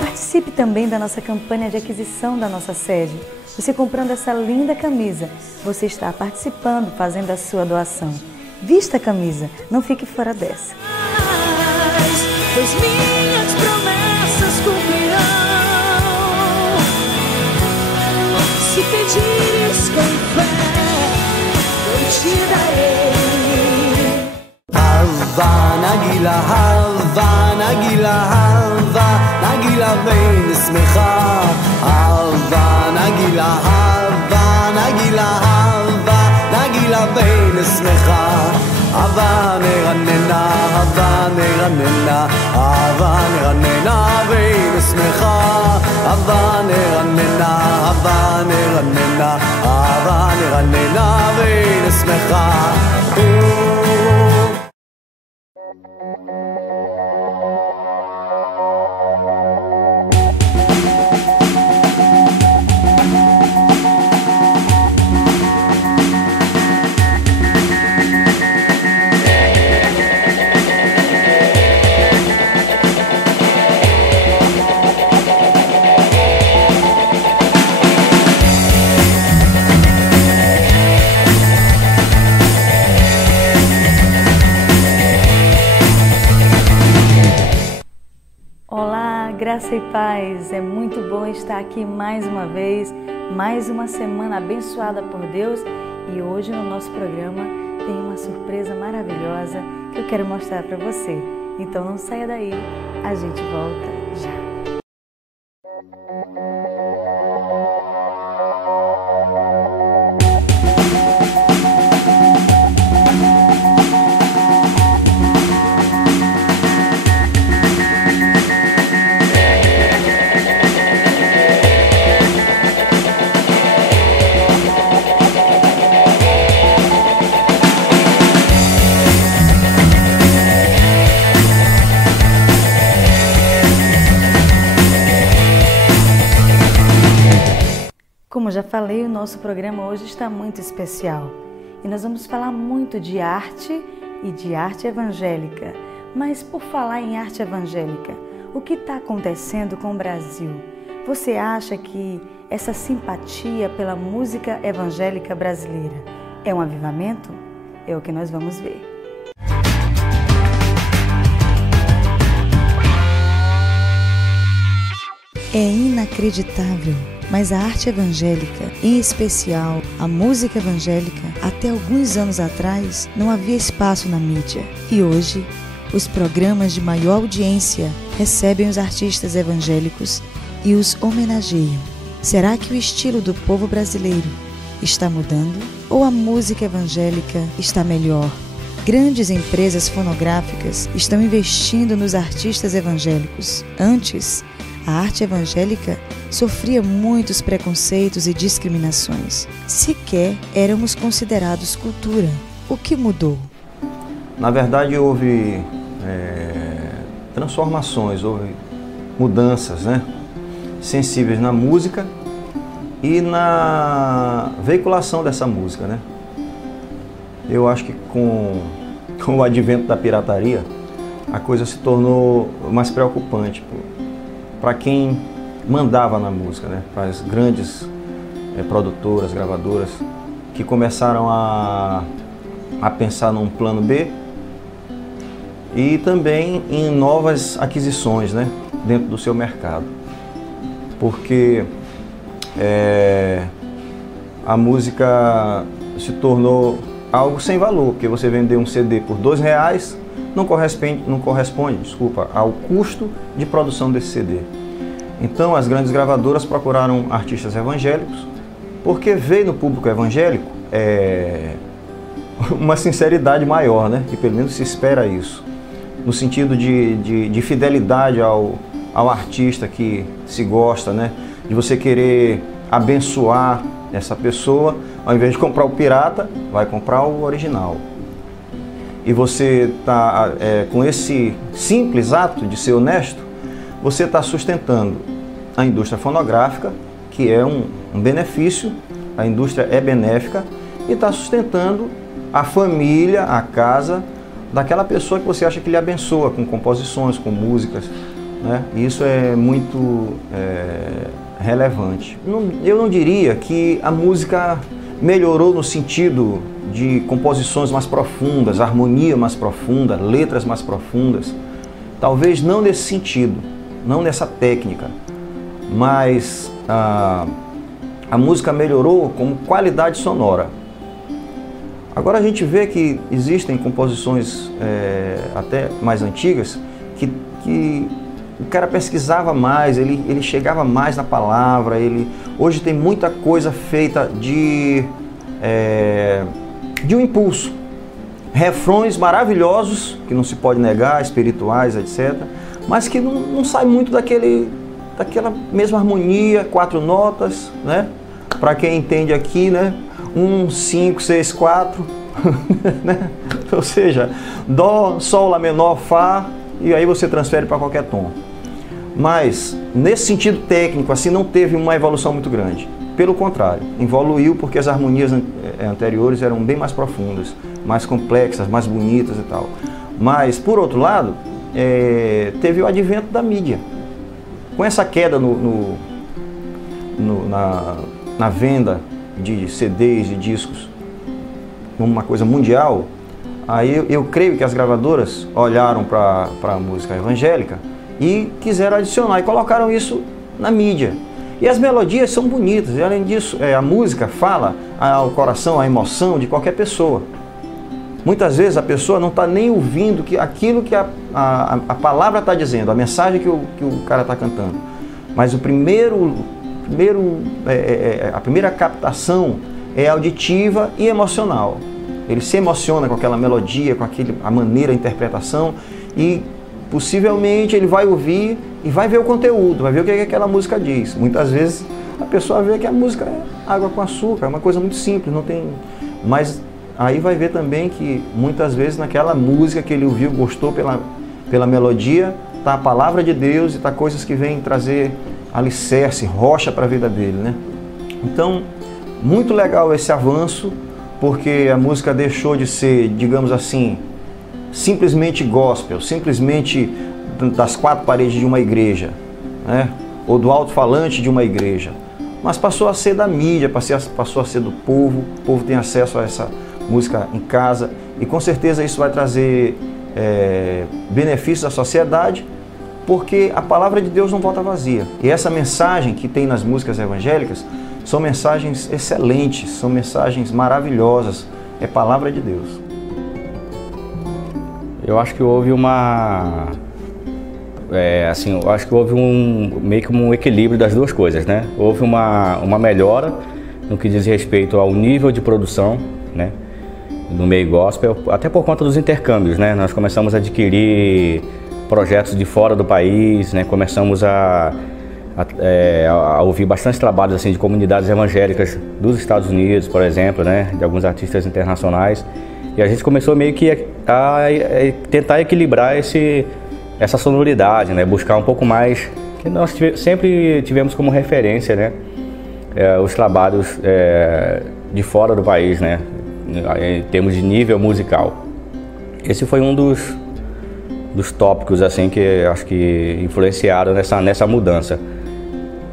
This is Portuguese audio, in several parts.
Participe também da nossa campanha de aquisição da nossa sede. Você comprando essa linda camisa, você está participando, fazendo a sua doação. Vista a camisa, não fique fora dessa. Pois minhas promessas cumprirão. Se pedires com fé, eu te darei. Hava nagila, hava nagila, hava nagila vein smecha. Hava nagila, hava nagila, hava nagila vein smecha. Hava neranena, hava neranena, hava neranena vein smecha. Hava neranena, hava neranena, hava neranena vein smecha. Graça e paz, é muito bom estar aqui mais uma vez, mais uma semana abençoada por Deus e hoje no nosso programa tem uma surpresa maravilhosa que eu quero mostrar para você. Então não saia daí, a gente volta já. Como já falei, o nosso programa hoje está muito especial e nós vamos falar muito de arte e de arte evangélica. Mas por falar em arte evangélica, o que está acontecendo com o Brasil? Você acha que essa simpatia pela música evangélica brasileira é um avivamento? É o que nós vamos ver. É inacreditável, mas a arte evangélica, em especial a música evangélica, até alguns anos atrás não havia espaço na mídia. E hoje, os programas de maior audiência recebem os artistas evangélicos e os homenageiam. Será que o estilo do povo brasileiro está mudando? Ou a música evangélica está melhor? Grandes empresas fonográficas estão investindo nos artistas evangélicos. Antes, a arte evangélica sofria muitos preconceitos e discriminações. Sequer éramos considerados cultura. O que mudou? Na verdade, houve transformações, houve mudanças, sensíveis na música e na veiculação dessa música, Eu acho que com o advento da pirataria, a coisa se tornou mais preocupante para quem mandava na música, para as grandes produtoras, gravadoras, que começaram a pensar num plano B e também em novas aquisições, dentro do seu mercado. Porque a música se tornou algo sem valor, porque você vender um CD por R$2 não corresponde ao custo de produção desse CD. Então as grandes gravadoras procuraram artistas evangélicos, porque veio no público evangélico uma sinceridade maior, e pelo menos se espera isso, no sentido de fidelidade ao artista que se gosta, de você querer abençoar essa pessoa, ao invés de comprar o pirata, vai comprar o original. E você está, com esse simples ato de ser honesto, você está sustentando a indústria fonográfica, que é um benefício, a indústria é benéfica, e está sustentando a família, a casa, daquela pessoa que você acha que lhe abençoa com composições, com músicas, né? E isso é muito relevante. Eu não diria que a música melhorou no sentido de composições mais profundas, harmonia mais profunda, letras mais profundas. Talvez não nesse sentido, não nessa técnica, mas a música melhorou como qualidade sonora. Agora a gente vê que existem composições até mais antigas que o cara pesquisava mais, ele chegava mais na palavra. Hoje tem muita coisa feita de um impulso. Refrões maravilhosos, que não se pode negar, espirituais, etc. Mas que não sai muito daquela mesma harmonia, 4 notas, né? Para quem entende aqui, né? 1, 5, 6, 4, né? Ou seja, Dó, Sol, Lá menor, Fá, e aí você transfere para qualquer tom. Mas, nesse sentido técnico, assim, não teve uma evolução muito grande. Pelo contrário, evoluiu porque as harmonias anteriores eram bem mais profundas, mais complexas, mais bonitas e tal. Mas, por outro lado, teve o advento da mídia. Com essa queda na venda de CDs, de discos, uma coisa mundial, aí eu creio que as gravadoras olharam para a música evangélica e quiseram adicionar e colocaram isso na mídia. E as melodias são bonitas, e além disso, a música fala ao coração, à emoção de qualquer pessoa. Muitas vezes a pessoa não está nem ouvindo aquilo que a palavra está dizendo, a mensagem que o cara está cantando. Mas a primeira captação é auditiva e emocional. Ele se emociona com aquela melodia, com a maneira, a interpretação, e possivelmente ele vai ouvir e vai ver o conteúdo, vai ver o que aquela música diz. Muitas vezes a pessoa vê que a música é água com açúcar, é uma coisa muito simples, não tem... Mas aí vai ver também que muitas vezes naquela música que ele ouviu, gostou pela melodia, está a palavra de Deus e está coisas que vêm trazer alicerce, rocha para a vida dele, né? Então, muito legal esse avanço, porque a música deixou de ser, digamos assim, simplesmente gospel, simplesmente das 4 paredes de uma igreja, né? Ou do alto-falante de uma igreja, mas passou a ser da mídia, passou a ser do povo. O povo tem acesso a essa música em casa e com certeza isso vai trazer benefícios à sociedade, porque a palavra de Deus não volta vazia. E essa mensagem que tem nas músicas evangélicas são mensagens excelentes, são mensagens maravilhosas, é palavra de Deus. Eu acho que houve eu acho que houve meio que um equilíbrio das duas coisas, né? Houve uma melhora no que diz respeito ao nível de produção, né, no meio gospel, até por conta dos intercâmbios, né? Nós começamos a adquirir projetos de fora do país, né? Começamos a ouvir bastante trabalhos assim, de comunidades evangélicas dos Estados Unidos, por exemplo, né? De alguns artistas internacionais. E a gente começou meio que a tentar equilibrar essa sonoridade, né? Buscar um pouco mais, que nós sempre tivemos como referência, né? Os trabalhos de fora do país, né? Em termos de nível musical. Esse foi um dos tópicos assim, que acho que influenciaram nessa mudança.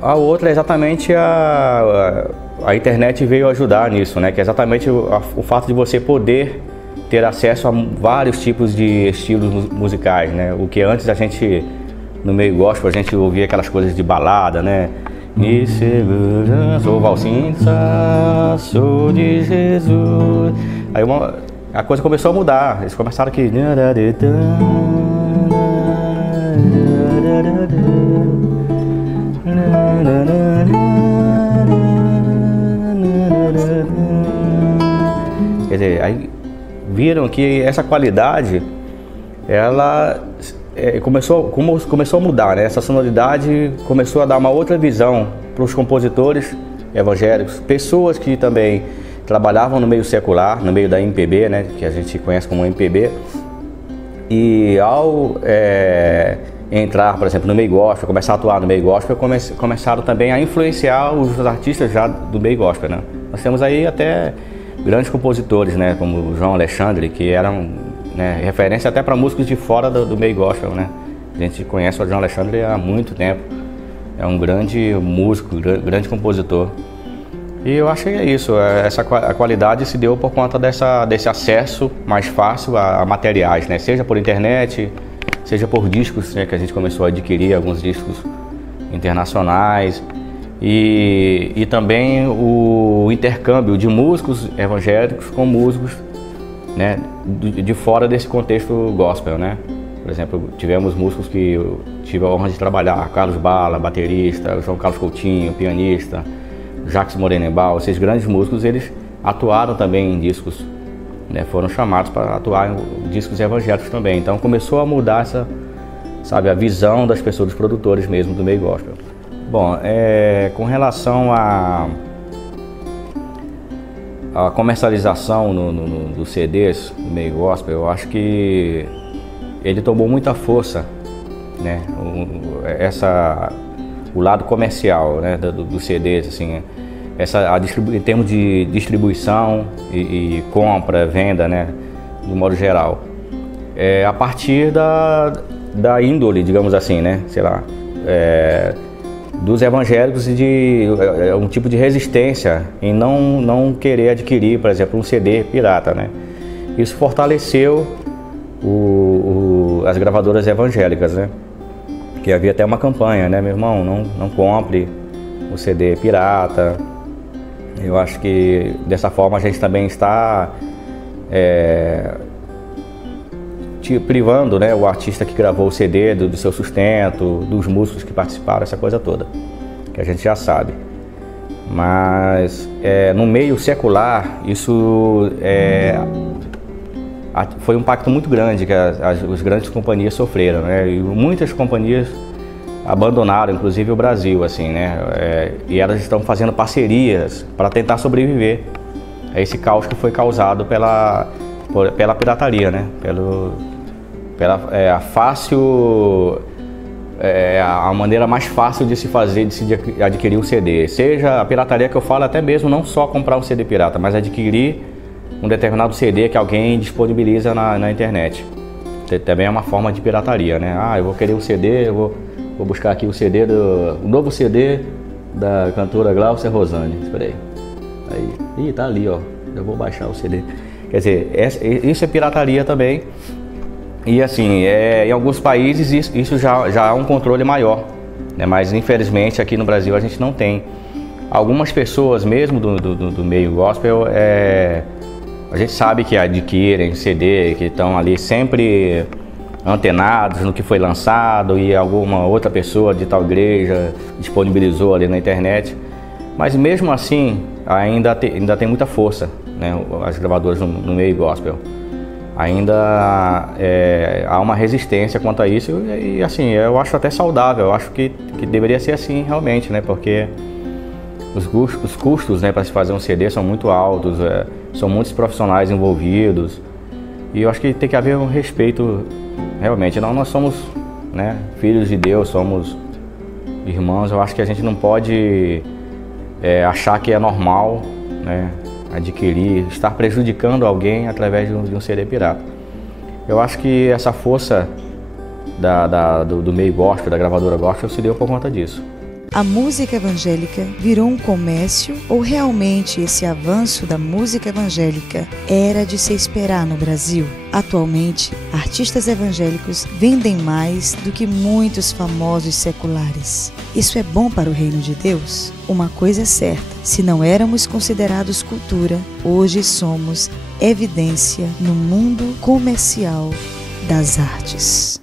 A outra é exatamente a internet veio ajudar nisso, né? Que é exatamente o fato de você poder ter acesso a vários tipos de estilos musicais, né? O que antes a gente, no meio gospel, a gente ouvia aquelas coisas de balada, né? E segurança, ou valsinha, sou de Jesus. Aí a coisa começou a mudar, eles começaram aqui. Quer dizer, aí viram que essa qualidade, ela começou a mudar, né? Essa sonoridade começou a dar uma outra visão para os compositores evangélicos, pessoas que também trabalhavam no meio secular, no meio da MPB, né? Que a gente conhece como MPB, e ao entrar, por exemplo, no meio gospel, começar a atuar no meio gospel, começaram também a influenciar os artistas já do meio gospel, né? Nós temos aí até grandes compositores, né, como o João Alexandre, que eram né? Referência até para músicos de fora do meio gospel, né? A gente conhece o João Alexandre há muito tempo. É um grande músico, grande compositor. E eu acho que é isso, a qualidade se deu por conta desse acesso mais fácil a materiais, né? Seja por internet, seja por discos, né? Que a gente começou a adquirir alguns discos internacionais. E também o intercâmbio de músicos evangélicos com músicos, né, de fora desse contexto gospel, né? Por exemplo, tivemos músicos que eu tive a honra de trabalhar, Carlos Bala, baterista, João Carlos Coutinho, pianista, Jacques Morenebal. Esses grandes músicos, eles atuaram também em discos, né? Foram chamados para atuar em discos evangélicos também. Então começou a mudar a visão das pessoas, dos produtores mesmo do meio gospel. Bom, com relação à comercialização dos CDs do meio gospel, eu acho que ele tomou muita força, né? O lado comercial, né, dos CDs, assim, em termos de distribuição e compra, venda, né, de modo geral, a partir da índole, digamos assim, né, sei lá, dos evangélicos e de um tipo de resistência em não querer adquirir, por exemplo, um CD pirata, né? Isso fortaleceu as gravadoras evangélicas, né? Que havia até uma campanha, né, meu irmão, não compre o CD pirata. Eu acho que dessa forma a gente também está privando, né, o artista que gravou o CD do seu sustento, dos músicos que participaram, essa coisa toda, que a gente já sabe. Mas no meio secular, isso foi um impacto muito grande que as grandes companhias sofreram, né? E muitas companhias abandonaram, inclusive o Brasil, assim, né? E elas estão fazendo parcerias para tentar sobreviver a esse caos que foi causado pela pirataria, né? A maneira mais fácil de se fazer, de adquirir um CD. Seja a pirataria que eu falo, até mesmo não só comprar um CD pirata, mas adquirir um determinado CD que alguém disponibiliza na internet. Também é uma forma de pirataria, né? Eu vou querer um CD, eu vou buscar aqui o novo CD da cantora Glaucia Rosane. Espera aí. Tá ali, ó. Eu vou baixar o CD. Quer dizer, isso é pirataria também. E assim, em alguns países isso já há um controle maior, né? Mas infelizmente aqui no Brasil a gente não tem. Algumas pessoas mesmo do meio gospel, a gente sabe que adquirem CD, que estão ali sempre antenados no que foi lançado e alguma outra pessoa de tal igreja disponibilizou ali na internet. Mas mesmo assim, ainda tem muita força, né, as gravadoras no meio gospel. Ainda há uma resistência quanto a isso e assim, eu acho até saudável, eu acho que deveria ser assim realmente, né, porque os custos, né, para se fazer um CD são muito altos, são muitos profissionais envolvidos e eu acho que tem que haver um respeito realmente. Nós somos, né, filhos de Deus, somos irmãos, eu acho que a gente não pode achar que é normal, né, adquirir, estar prejudicando alguém através de um CD pirata. Eu acho que essa força do meio gospel, da gravadora gospel, se deu por conta disso. A música evangélica virou um comércio ou realmente esse avanço da música evangélica era de se esperar no Brasil? Atualmente, artistas evangélicos vendem mais do que muitos famosos seculares. Isso é bom para o reino de Deus? Uma coisa é certa, se não éramos considerados cultura, hoje somos evidência no mundo comercial das artes.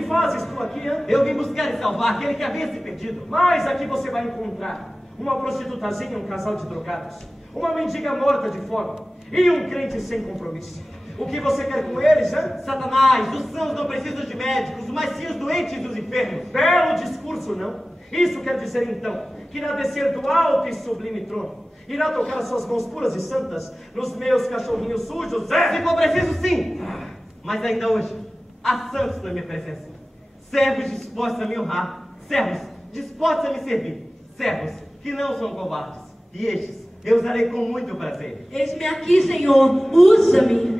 que fazes tu aqui, hein? Eu vim buscar e salvar aquele que havia se perdido. Mas aqui você vai encontrar uma prostitutazinha, um casal de drogados, uma mendiga morta de fome e um crente sem compromisso. O que você quer com eles, hein? Satanás, os sãos não precisam de médicos, mas sim os doentes e os enfermos. Belo discurso, não? Isso quer dizer, então, que irá descer do alto e sublime trono, irá tocar as suas mãos puras e santas nos meus cachorrinhos sujos, é? Se for preciso, sim. Mas ainda hoje, há santos na minha presença. Servos dispostos a me honrar. Servos dispostos a me servir. Servos que não são covardes. E estes eu usarei com muito prazer. Eis-me aqui, Senhor, usa-me.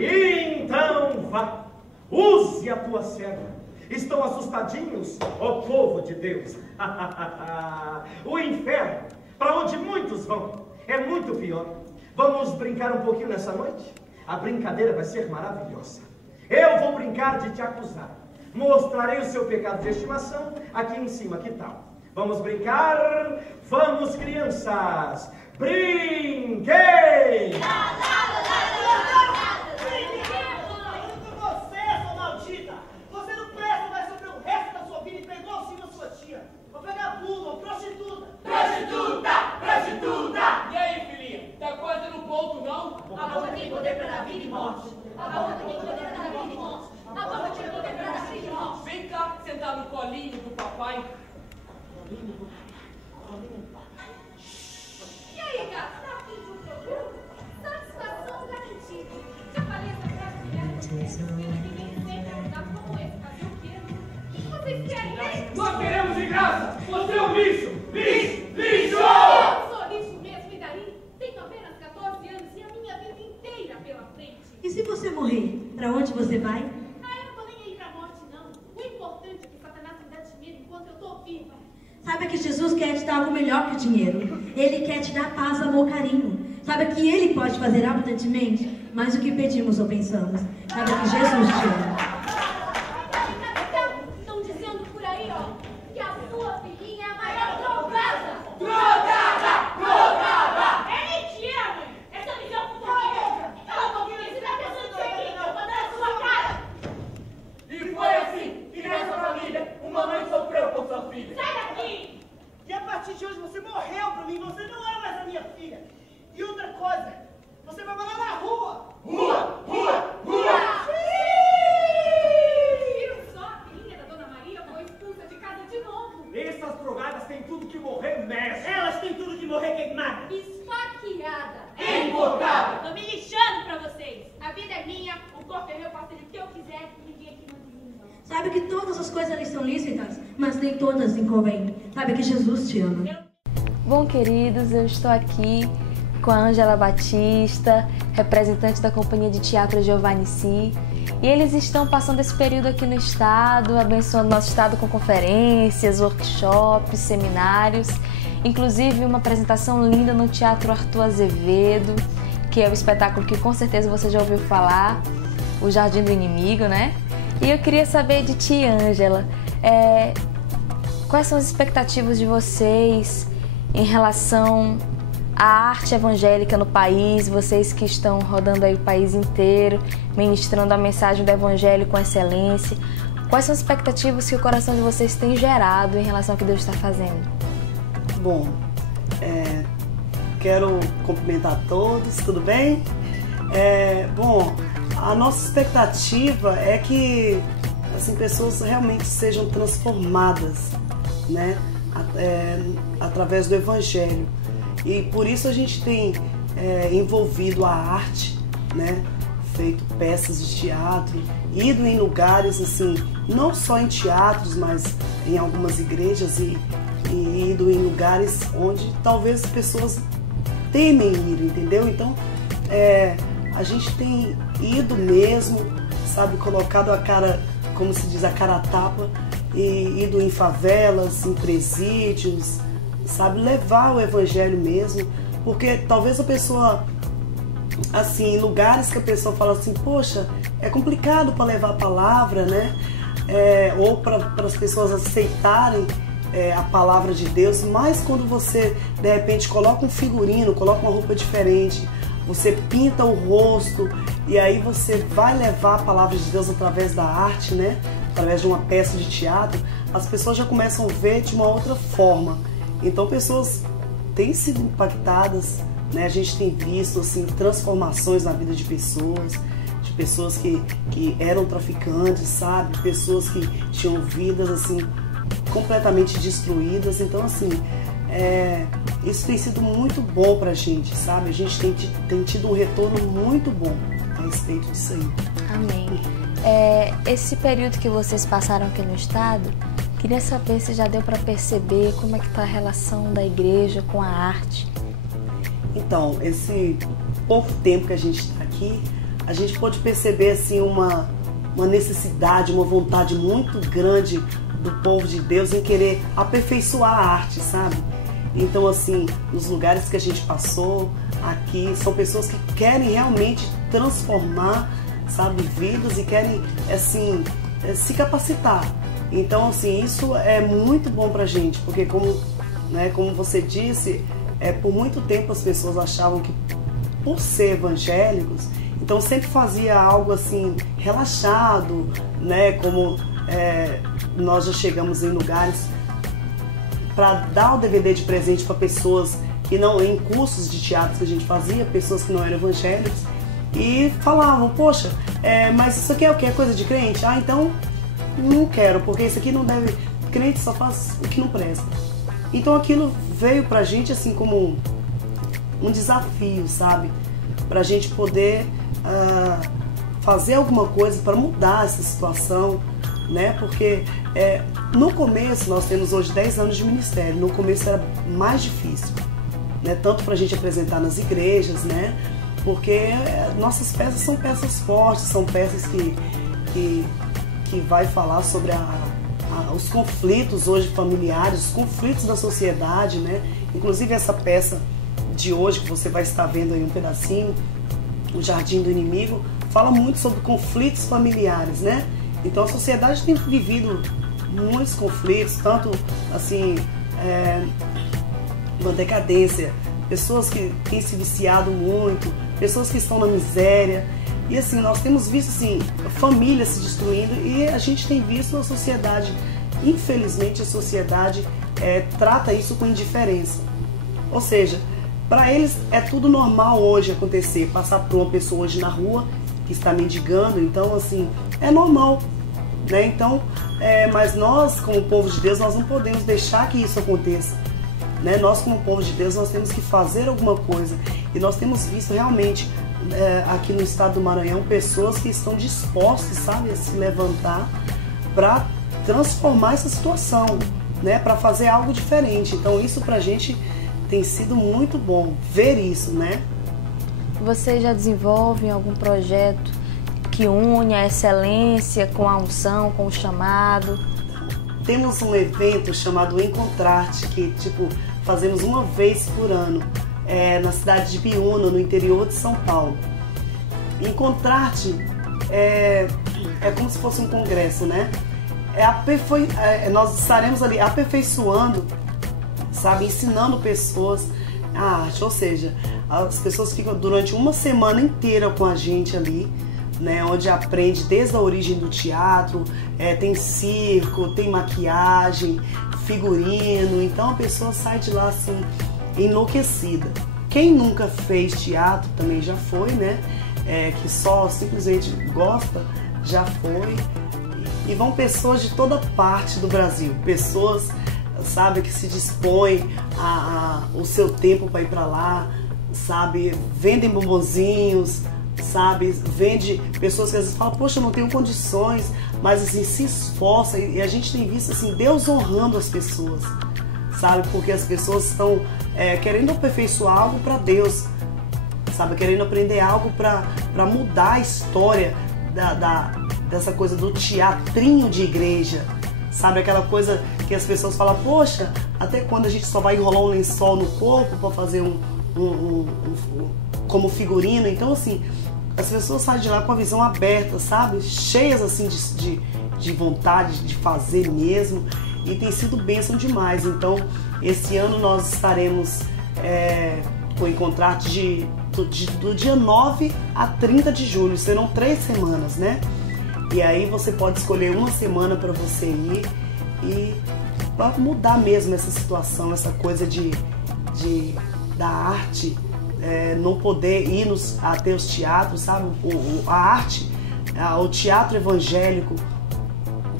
Então vá, use a tua serva. Estão assustadinhos, ó povo de Deus. O inferno, para onde muitos vão, é muito pior. Vamos brincar um pouquinho nessa noite? A brincadeira vai ser maravilhosa. Eu vou brincar de te acusar. Mostrarei o seu pecado de estimação aqui em cima, que tal? Vamos brincar? Vamos, crianças! Brinquem! Você, sua maldita! Você não presta mais sobre o resto da sua vida e pegou o sim a sua tia. Uma vagabunda, uma prostituta! Prostituta! Prostituta! E aí, filhinha? Tá quase no ponto, não? A boca tem poder para dar vida e morte. A boca tem poder para dar vida e morte. A boca tem poder para dar vida e morte. Vem cá sentar no colinho do papai. E aí, gato? Tá afim de um programa? Satisfação garantida. Já falei essa frase direto. Ninguém sempre é um gato como esse. Fazer o quê? O que vocês querem, hein? Nós queremos de graça! Você é um lixo! Lixo! Lixo! Eu sou lixo mesmo, e daí? Tenho apenas 14 anos e a minha vida inteira pela frente. E se você morrer, pra onde você vai? Ah, eu não tô nem aí pra morte, não. O importante é que Satanás me dá dinheiro enquanto eu tô viva. Saiba que Jesus quer te dar algo melhor que o dinheiro. Ele quer te dar paz, amor, carinho. Saiba que Ele pode fazer abundantemente mais do que pedimos ou pensamos. Saiba que Jesus te ama. Estão dizendo por aí, ó, que a sua filhinha é a maior drogada. Drogada! Drogada! É mentira, mãe. Essa visão com droga. Cala a boca, você tá pensando isso aqui? Eu vou dar na sua cara. E foi assim que nessa família uma mãe sofreu por sua filha. Sai daqui. E a partir de hoje você morreu pra mim. Você não é mais a minha filha. E outra coisa, você vai morar na rua. Rua! Rua! Rua! Viram só? A filhinha da Dona Maria foi expulsa de casa de novo. Essas drogadas têm tudo que morrer mesmo. Elas têm tudo que morrer queimada. Esfaqueada. Enforcada! Tô me lixando pra vocês. A vida é minha, o corpo é meu, faço o que eu quiser e ninguém aqui manda em mim, não. Saiba que todas as coisas ali são lícitas, mas nem todas inconvêm. Saiba que Jesus te ama. Bom, queridos, eu estou aqui com a Ângela Batista, representante da Companhia de Teatro Giovanni Si, e eles estão passando esse período aqui no estado, abençoando nosso estado com conferências, workshops, seminários, inclusive uma apresentação linda no Teatro Arthur Azevedo, que é o espetáculo que com certeza você já ouviu falar, O Jardim do Inimigo, né? E eu queria saber de ti, Ângela, quais são as expectativas de vocês em relação à arte evangélica no país, vocês que estão rodando aí o país inteiro, ministrando a mensagem do evangelho com excelência. Quais são as expectativas que o coração de vocês tem gerado em relação ao que Deus está fazendo? Bom, quero cumprimentar todos, tudo bem? Bom, a nossa expectativa é que assim, pessoas realmente sejam transformadas, né? Através do Evangelho. E por isso a gente tem envolvido a arte, né? Feito peças de teatro, ido em lugares assim, não só em teatros, mas em algumas igrejas e ido em lugares onde talvez pessoas temem ir, entendeu? Então a gente tem ido mesmo, sabe, colocado a cara, como se diz, a cara a tapa, e ido em favelas, em presídios, sabe, levar o evangelho mesmo, porque talvez a pessoa, assim, em lugares que a pessoa fala assim, poxa, é complicado para levar a palavra, né, ou para as pessoas aceitarem a palavra de Deus, mas quando você, de repente, coloca um figurino, coloca uma roupa diferente, você pinta o rosto, e aí você vai levar a palavra de Deus através da arte, né, através de uma peça de teatro, as pessoas já começam a ver de uma outra forma. Então pessoas têm sido impactadas, né? A gente tem visto assim, transformações na vida de pessoas que eram traficantes, sabe? Pessoas que tinham vidas assim, completamente destruídas. Então assim, isso tem sido muito bom pra gente, sabe? A gente tem tido um retorno muito bom a respeito disso aí. Amém. Esse período que vocês passaram aqui no estado, queria saber se já deu para perceber como é que está a relação da igreja com a arte. Então, esse pouco tempo que a gente está aqui, a gente pode perceber assim, uma necessidade, uma vontade muito grande do povo de Deus em querer aperfeiçoar a arte, sabe? Então, assim, nos lugares que a gente passou aqui, são pessoas que querem realmente transformar, sabe, vidas e querem, assim, se capacitar. Então, assim, isso é muito bom pra gente, porque como você disse, por muito tempo as pessoas achavam que, por ser evangélicos, então sempre fazia algo assim, relaxado, né, como nós já chegamos em lugares para dar o DVD de presente para pessoas que não, em cursos de teatro que a gente fazia, pessoas que não eram evangélicos, e falavam, poxa, mas isso aqui é o que? É coisa de crente? Ah, então não quero, porque isso aqui não deve, crente só faz o que não presta. Então aquilo veio pra gente assim como um desafio, sabe? Pra gente poder fazer alguma coisa para mudar essa situação, né? Porque no começo, nós temos hoje 10 anos de ministério, no começo era mais difícil, né? Tanto pra gente apresentar nas igrejas, né? Porque nossas peças são peças fortes, são peças que vai falar sobre os conflitos hoje familiares, os conflitos da sociedade, né? Inclusive essa peça de hoje, que você vai estar vendo aí um pedacinho, O Jardim do Inimigo, fala muito sobre conflitos familiares, né? Então a sociedade tem vivido muitos conflitos, tanto assim, uma decadência, pessoas que têm se viciado muito, pessoas que estão na miséria. E assim, nós temos visto assim, famílias se destruindo e a gente tem visto a sociedade, infelizmente a sociedade trata isso com indiferença. Ou seja, para eles é tudo normal hoje acontecer, passar por uma pessoa hoje na rua que está mendigando, então assim, é normal, né? Então, mas nós como povo de Deus, nós não podemos deixar que isso aconteça, né? Nós como povo de Deus, nós temos que fazer alguma coisa e nós temos visto realmente aqui no estado do Maranhão pessoas que estão dispostas, sabe, a se levantar para transformar essa situação, né? Para fazer algo diferente. Então isso pra gente tem sido muito bom ver isso, né? Você já desenvolve algum projeto que une a excelência com a unção, com o chamado? Temos um evento chamado Encontrar-te, que fazemos uma vez por ano, na cidade de Biúna, no interior de São Paulo. Encontrar-te é como se fosse um congresso, né? Nós estaremos ali aperfeiçoando, sabe, ensinando pessoas a arte, ou seja, as pessoas ficam durante uma semana inteira com a gente ali, né, onde aprende desde a origem do teatro, tem circo, tem maquiagem, figurino, então a pessoa sai de lá assim, enlouquecida. Quem nunca fez teatro também já foi, né, que só simplesmente gosta, já foi, e vão pessoas de toda parte do Brasil, pessoas, sabe, que se dispõem o seu tempo para ir para lá, sabe, vendem bombonzinhos, sabe, vende pessoas que às vezes falam, poxa, eu não tenho condições, mas assim, se esforça, e a gente tem visto assim, Deus honrando as pessoas, sabe, porque as pessoas estão querendo aperfeiçoar algo para Deus, sabe, querendo aprender algo para mudar a história dessa coisa do teatrinho de igreja, sabe, aquela coisa que as pessoas falam, poxa, até quando a gente só vai enrolar um lençol no corpo para fazer como figurino. Então assim, as pessoas saem de lá com a visão aberta, sabe, cheias assim de vontade de fazer mesmo, e tem sido bênção demais. Então esse ano nós estaremos com o Encontrar-te do dia 9 a 30 de julho, serão 3 semanas, né? E aí você pode escolher uma semana para você ir e vai mudar mesmo essa situação, essa coisa da arte, não poder ir até os teatros, sabe? A arte, o teatro evangélico,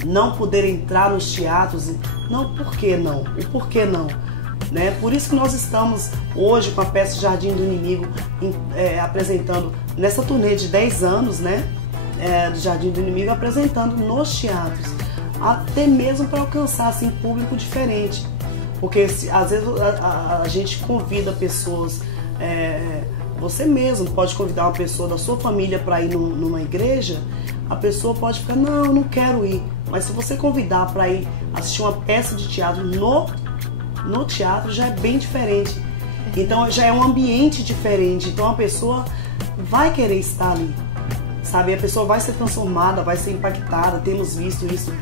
não poder entrar nos teatros. Não, por que não? O porquê não? Né? Por isso que nós estamos hoje com a peça Jardim do Inimigo apresentando nessa turnê de 10 anos, né? Do Jardim do Inimigo, apresentando nos teatros, até mesmo para alcançar assim, público diferente, porque às vezes a gente convida pessoas, você mesmo pode convidar uma pessoa da sua família para ir numa igreja, a pessoa pode ficar, não, eu não quero ir, mas se você convidar para ir assistir uma peça de teatro no teatro, já é bem diferente, então já é um ambiente diferente, então a pessoa vai querer estar ali, sabe? A pessoa vai ser transformada, vai ser impactada. Temos visto isso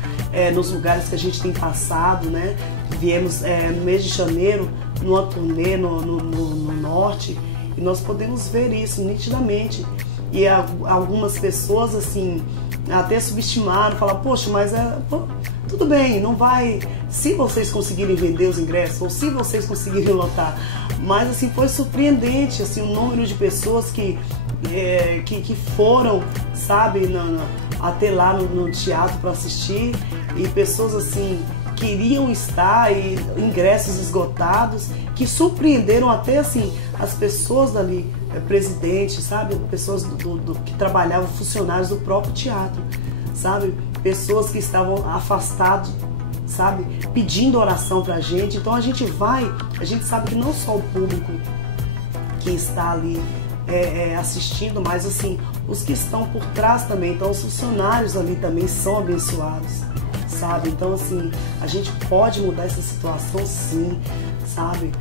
nos lugares que a gente tem passado, né? Viemos no mês de janeiro, numa turnê no norte, e nós podemos ver isso nitidamente. E algumas pessoas, assim, até subestimaram, falaram, poxa, mas tudo bem, não vai... Se vocês conseguirem vender os ingressos, ou se vocês conseguirem lotar. Mas, assim, foi surpreendente, assim, o número de pessoas que foram, sabe, até lá no teatro para assistir, e pessoas assim queriam estar, e ingressos esgotados, que surpreenderam até assim as pessoas dali, presidentes, sabe, pessoas que trabalhavam, funcionários do próprio teatro, sabe, pessoas que estavam afastados, sabe, pedindo oração pra gente. Então a gente sabe que não só o público que está ali assistindo, mas assim, os que estão por trás também, então os funcionários ali também são abençoados, sabe? Então assim, a gente pode mudar essa situação sim, sabe?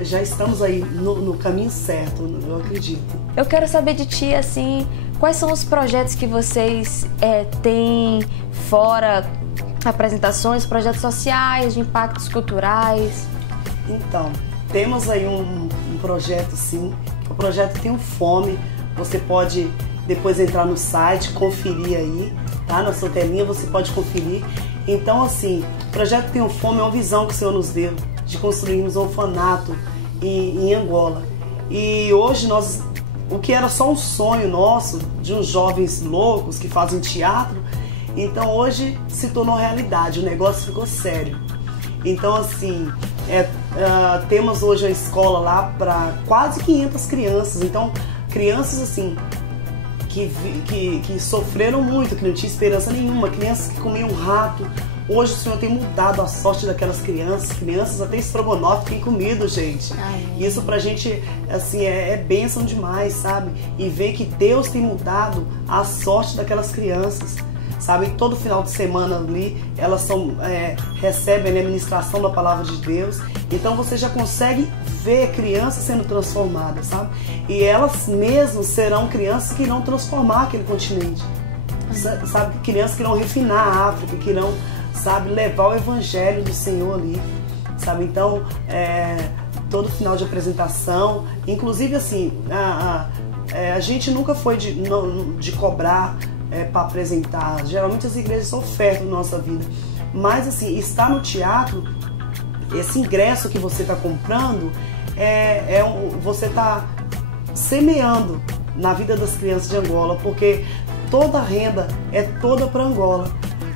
Já estamos aí no caminho certo, eu acredito. Eu quero saber de ti, assim, quais são os projetos que vocês têm fora apresentações, projetos sociais, de impactos culturais? Então, temos aí um projeto sim, o projeto Tenho Fome, você pode depois entrar no site, conferir aí, tá? Na sua telinha você pode conferir. Então assim, o projeto Tenho Fome é uma visão que o Senhor nos deu, de construirmos um orfanato em Angola. E hoje o que era só um sonho nosso, de uns jovens loucos que fazem teatro, então hoje se tornou realidade, o negócio ficou sério. Então assim, temos hoje a escola lá para quase 500 crianças, então crianças assim, que sofreram muito, que não tinha esperança nenhuma, crianças que comiam rato. Hoje o Senhor tem mudado a sorte daquelas crianças até estrogonofe tem comido, gente. Isso pra gente, assim, é bênção demais, sabe? E ver que Deus tem mudado a sorte daquelas crianças, sabe? Todo final de semana ali, elas recebem a ministração da Palavra de Deus. Então você já consegue ver crianças sendo transformadas, sabe? E elas mesmas serão crianças que irão transformar aquele continente, sabe? Crianças que irão refinar a África, que irão, sabe, levar o Evangelho do Senhor ali, sabe? Então, todo final de apresentação, inclusive assim, a gente nunca foi de cobrar para apresentar. Geralmente as igrejas ofertam na nossa vida, mas assim, estar no teatro, esse ingresso que você está comprando, você está semeando na vida das crianças de Angola, porque toda a renda é toda para Angola.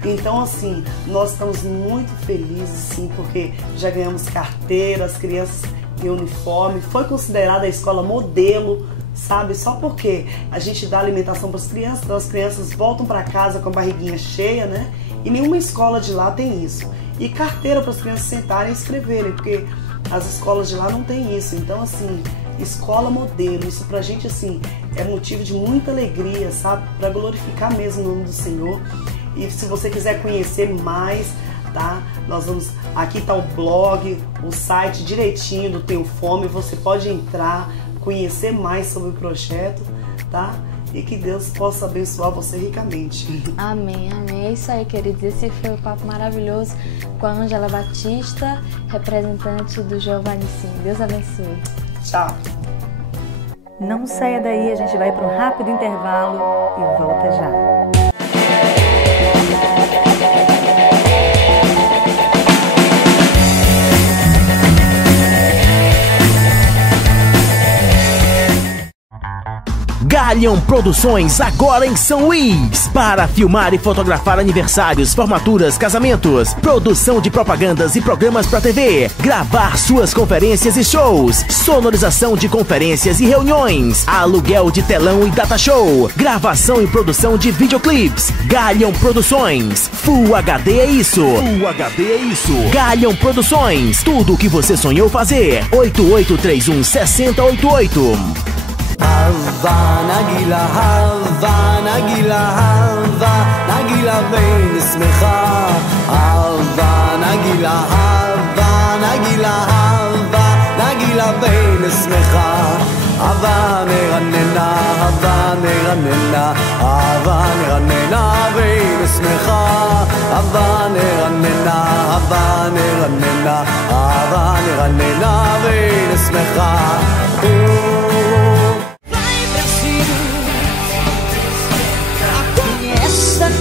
Então assim, nós estamos muito felizes sim, porque já ganhamos carteira, as crianças têm uniforme, foi considerada a escola modelo, sabe? Só porque a gente dá alimentação para as crianças, então as crianças voltam para casa com a barriguinha cheia, né? E nenhuma escola de lá tem isso. E carteira para as crianças sentarem e escreverem, porque as escolas de lá não tem isso. Então assim, escola modelo, isso pra gente assim, é motivo de muita alegria, sabe? Para glorificar mesmo o nome do Senhor. E se você quiser conhecer mais, tá? Aqui tá o blog, o site direitinho do Tenho Fome, você pode entrar, conhecer mais sobre o projeto, tá? E que Deus possa abençoar você ricamente. Amém, amém. É isso aí, queridos. Esse foi o papo maravilhoso com a Ângela Batista, representante do Giovanici. Deus abençoe. Tchau. Não saia daí, a gente vai para um rápido intervalo e volta já. Galion Produções, agora em São Luís, para filmar e fotografar aniversários, formaturas, casamentos, produção de propagandas e programas para TV, gravar suas conferências e shows, sonorização de conferências e reuniões, aluguel de telão e data show, gravação e produção de videoclips. Galion Produções, Full HD é isso. Full HD é isso. Galion Produções, tudo o que você sonhou fazer. 8831 6088. Hava nagila hava nagila hava nagila bein smecha hava nagila hava nagila hava nagila bein smecha hava neranena bein smecha hava neranena bein smecha.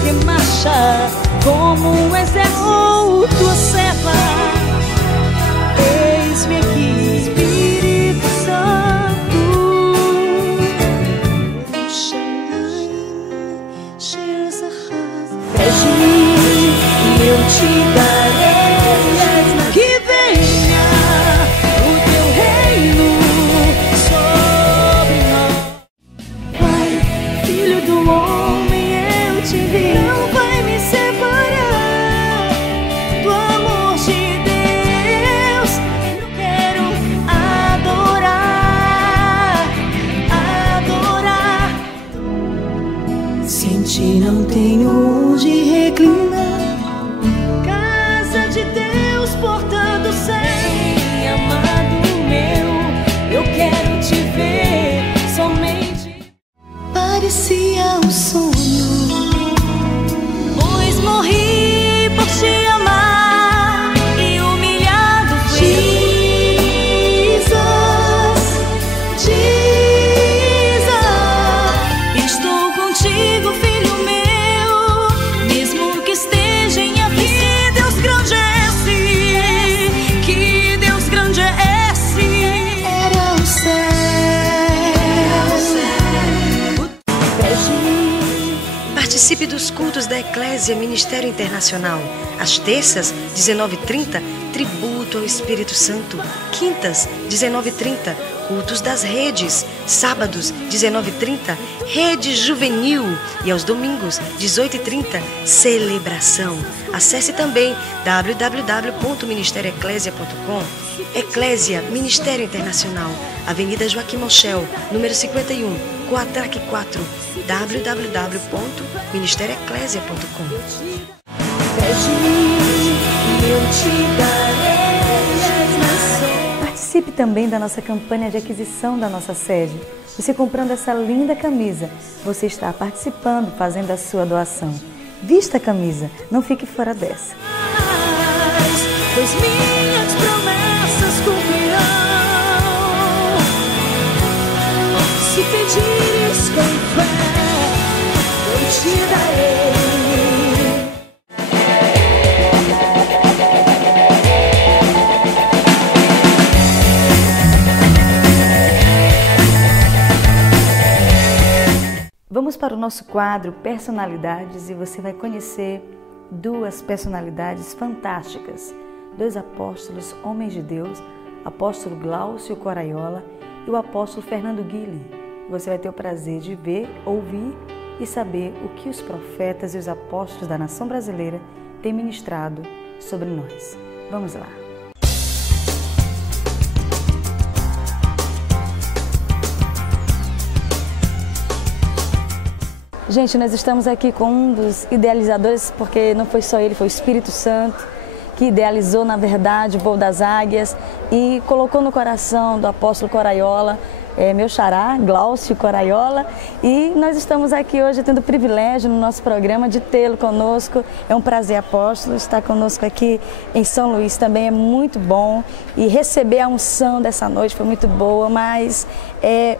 Que marcha como um exército, tua serva. Eis-me aqui, Espírito Santo. Pede-me e eu te darei. Que venha o teu reino sobre nós. Pai, Filho do homem, não vai me separar do amor de Deus. Eu quero adorar, adorar. Sem ti não tenho onde reclinar. Casa de Deus, porta do céu. Amado meu, eu quero te ver somente. Parecia um sonho, morri por te amar e humilhado fui. Jesus, estou contigo, filho meu, mesmo que esteja em a vida. Deus grande é esse, que Deus grande é esse. Era o céu. Participe dos cultos da Eclésia Ministério Internacional. Às terças, 19h30, tributo ao Espírito Santo. Quintas, 19h30, cultos das redes. Sábados, 19h30, rede juvenil. E aos domingos, 18h30, celebração. Acesse também www.ministerioeclesia.com. Eclésia Ministério Internacional, Avenida Joaquim Mochel, número 51, Coatraque 4, www.ministerioeclesia.com. Participe também da nossa campanha de aquisição da nossa sede. Você comprando essa linda camisa, você está participando, fazendo a sua doação. Vista a camisa, não fique fora dessa. Pois minhas promessas cumprirão. Se pedires com fé, eu te darei. Vamos para o nosso quadro Personalidades e você vai conhecer duas personalidades fantásticas. Dois apóstolos, homens de Deus, apóstolo Glaucio Coraiola e o apóstolo Fernando Guilherme. Você vai ter o prazer de ver, ouvir e saber o que os profetas e os apóstolos da nação brasileira têm ministrado sobre nós. Vamos lá. Gente, nós estamos aqui com um dos idealizadores, porque não foi só ele, foi o Espírito Santo, que idealizou, na verdade, o voo das águias e colocou no coração do apóstolo Coraiola meu xará, Glaucio Coraiola, e nós estamos aqui hoje tendo o privilégio no nosso programa de tê-lo conosco. É um prazer, apóstolo, estar conosco aqui em São Luís também é muito bom, e receber a unção dessa noite foi muito boa, mas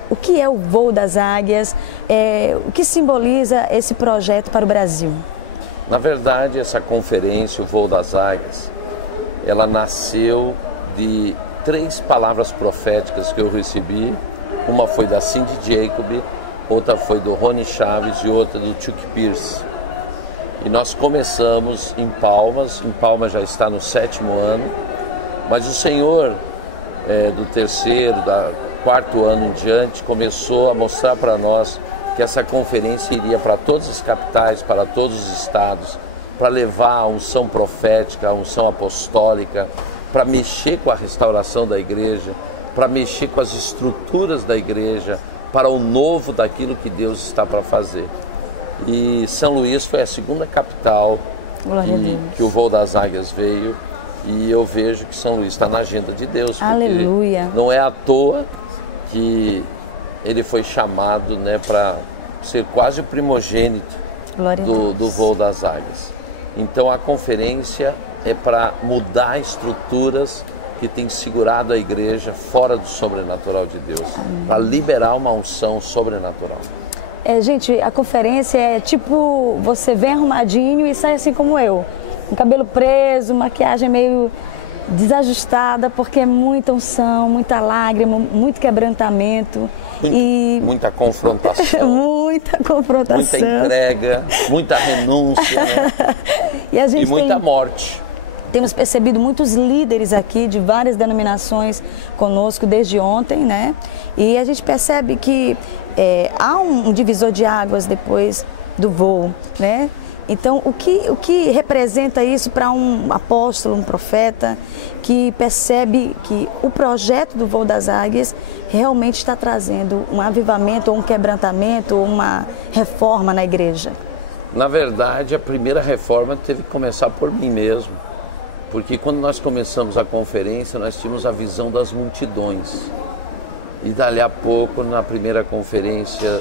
o que é o Voo das Águias? O que simboliza esse projeto para o Brasil? Na verdade, essa conferência, o Voo das Águias, ela nasceu de 3 palavras proféticas que eu recebi. Uma foi da Cindy Jacob, outra foi do Rony Chaves e outra do Chuck Pierce. E nós começamos em Palmas já está no 7º ano, mas o Senhor, do 3º, da 4º ano em diante, começou a mostrar para nós que essa conferência iria para todas as capitais, para todos os estados, para levar a unção profética, a unção apostólica, para mexer com a restauração da igreja, para mexer com as estruturas da igreja, para o novo daquilo que Deus está para fazer. E São Luís foi a 2ª capital que o Voo das Águias veio, e eu vejo que São Luís está na agenda de Deus. Aleluia! Não é à toa que ele foi chamado, né, para ser quase o primogênito do Voo das Águias. Então a conferência é para mudar estruturas que têm segurado a igreja fora do sobrenatural de Deus, para liberar uma unção sobrenatural. Gente, a conferência é tipo, você vem arrumadinho e sai assim como eu, com cabelo preso, maquiagem meio desajustada, porque é muita unção, muita lágrima, muito quebrantamento. Muita confrontação. Muita confrontação. Muita entrega, muita renúncia, né? e muita morte. Temos percebido muitos líderes aqui de várias denominações conosco desde ontem, né? E a gente percebe que há um divisor de águas depois do voo, né? Então, o que representa isso para um apóstolo, um profeta, que percebe que o projeto do Voo das Águias realmente está trazendo um avivamento, ou um quebrantamento, ou uma reforma na igreja? Na verdade, a primeira reforma teve que começar por mim mesmo. Porque quando nós começamos a conferência, nós tínhamos a visão das multidões. E dali a pouco, na primeira conferência,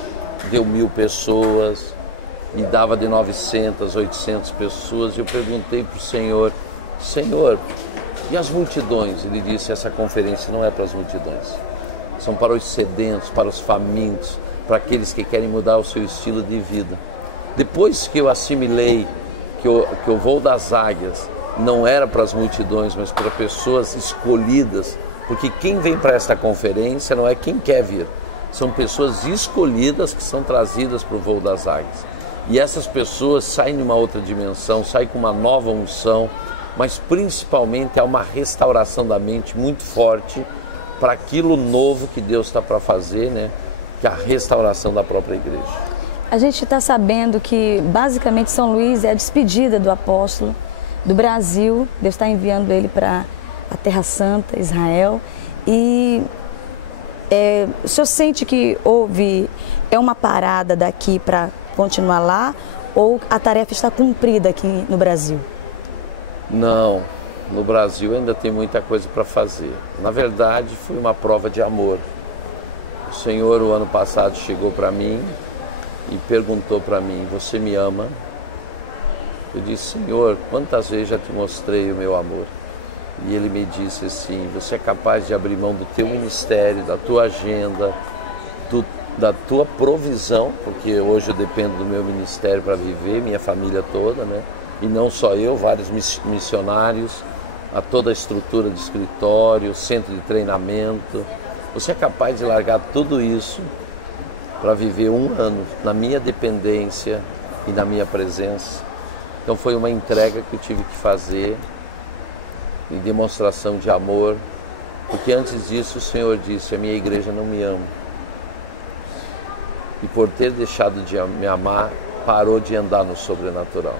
deu 1000 pessoas, e dava de 900, 800 pessoas. E eu perguntei para o Senhor, Senhor, e as multidões? Ele disse, essa conferência não é para as multidões. São para os sedentos, para os famintos, para aqueles que querem mudar o seu estilo de vida. Depois que eu assimilei que o Voo das Águias não era para as multidões, mas para pessoas escolhidas, porque quem vem para esta conferência não é quem quer vir, são pessoas escolhidas que são trazidas para o Voo das Águias. E essas pessoas saem de uma outra dimensão, saem com uma nova unção, mas principalmente há uma restauração da mente muito forte para aquilo novo que Deus está para fazer, né? Que é a restauração da própria igreja. A gente está sabendo que basicamente São Luís é a despedida do apóstolo do Brasil. Deus está enviando ele para a Terra Santa, Israel. E o senhor sente que houve uma parada daqui para continuar lá, ou a tarefa está cumprida aqui no Brasil? Não, no Brasil ainda tem muita coisa para fazer. Na verdade, foi uma prova de amor. O Senhor, o ano passado, chegou para mim e perguntou para mim, você me ama? Eu disse, Senhor, quantas vezes já te mostrei o meu amor? E ele me disse assim, você é capaz de abrir mão do teu ministério, da tua agenda, da tua provisão, porque hoje eu dependo do meu ministério para viver, minha família toda, né? E não só eu, vários missionários, a toda a estrutura de escritório, centro de treinamento. Você é capaz de largar tudo isso para viver 1 ano na minha dependência e na minha presença? Então foi uma entrega que eu tive que fazer, em demonstração de amor, porque antes disso o Senhor disse, a minha igreja não me ama. E por ter deixado de me amar, parou de andar no sobrenatural.